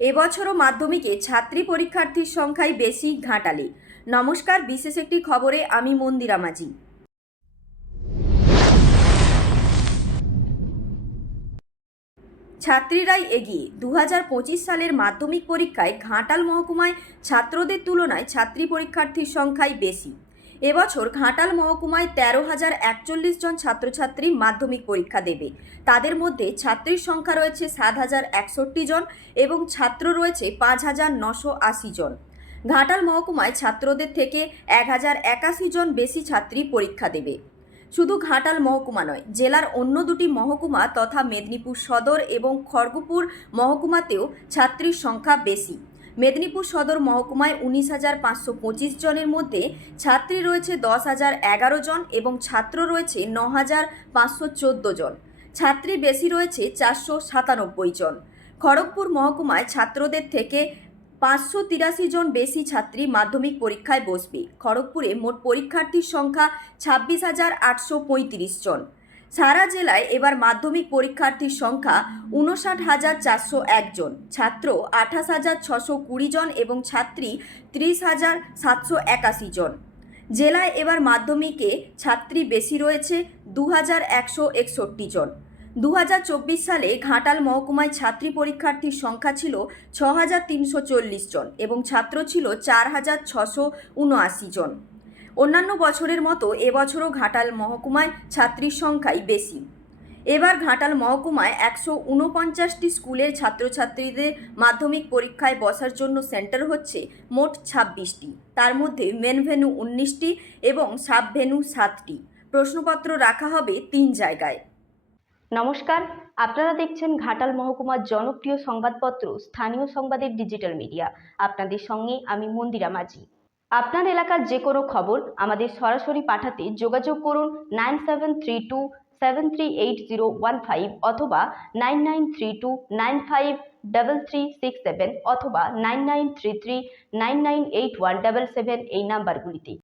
এবছরও মাধ্যমিকে ছাত্রী পরীক্ষার্থীর সংখ্যাই বেশি ঘাটালে। নমস্কার, বিশেষ একটি খবরে আমি মন্দিরা মাঝি। ছাত্রীরাই এগিয়ে। 2025 সালের মাধ্যমিক পরীক্ষায় ঘাটাল মহকুমায় ছাত্রদের তুলনায় ছাত্রী পরীক্ষার্থীর সংখ্যাই বেশি। এবছর ঘাটাল মহকুমায় 13,041 জন ছাত্রছাত্রী মাধ্যমিক পরীক্ষা দেবে। তাদের মধ্যে ছাত্রীর সংখ্যা রয়েছে 7,061 জন এবং ছাত্র রয়েছে 5,980 জন। ঘাটাল মহকুমায় ছাত্রদের থেকে 1,081 জন বেশি ছাত্রী পরীক্ষা দেবে। শুধু ঘাটাল মহকুমা নয়, জেলার অন্য দুটি মহকুমা তথা মেদিনীপুর সদর এবং খড়গপুর মহকুমাতেও ছাত্রীর সংখ্যা বেশি। মেদিনীপুর সদর মহকুমায় 19,525 জনের মধ্যে ছাত্রী রয়েছে 10,011 জন এবং ছাত্র রয়েছে 9,514 জন। ছাত্রী বেশি রয়েছে 497 জন। খড়গপুর মহকুমায় ছাত্রদের থেকে 583 জন বেশি ছাত্রী মাধ্যমিক পরীক্ষায় বসবে। খড়গপুরে মোট পরীক্ষার্থীর সংখ্যা 26,835 জন। সারা জেলায় এবার মাধ্যমিক পরীক্ষার্থীর সংখ্যা 59,401 জন। ছাত্র 28,620 জন এবং ছাত্রী 30,781 জন। জেলায় এবার মাধ্যমিকে ছাত্রী বেশি রয়েছে 2,161 জন। 2024 সালে ঘাটাল মহকুমায় ছাত্রী পরীক্ষার্থীর সংখ্যা ছিল 6,340 জন এবং ছাত্র ছিল 4,679 জন। অন্যান্য বছরের মতো এবছরও ঘাটাল মহকুমায় ছাত্রীর সংখ্যাই বেশি। এবার ঘাটাল মহকুমায় 149টি স্কুলের ছাত্রছাত্রীদের মাধ্যমিক পরীক্ষায় বসার জন্য সেন্টার হচ্ছে মোট 26টি। তার মধ্যে মেন ভেন্যু 19টি এবং সাব ভেন্যু 7টি। প্রশ্নপত্র রাখা হবে 3 জায়গায়। নমস্কার, আপনারা দেখছেন ঘাটাল মহকুমার জনপ্রিয় সংবাদপত্র স্থানীয় সংবাদের ডিজিটাল মিডিয়া। আপনাদের সঙ্গে আমি মন্দিরা মাঝি। আপনার এলাকার যে কোনো খবর আমাদের সরাসরি পাঠাতে যোগাযোগ করুন 9732738015 অথবা 9932953367 অথবা 9933998177 এই নাম্বারগুলিতে।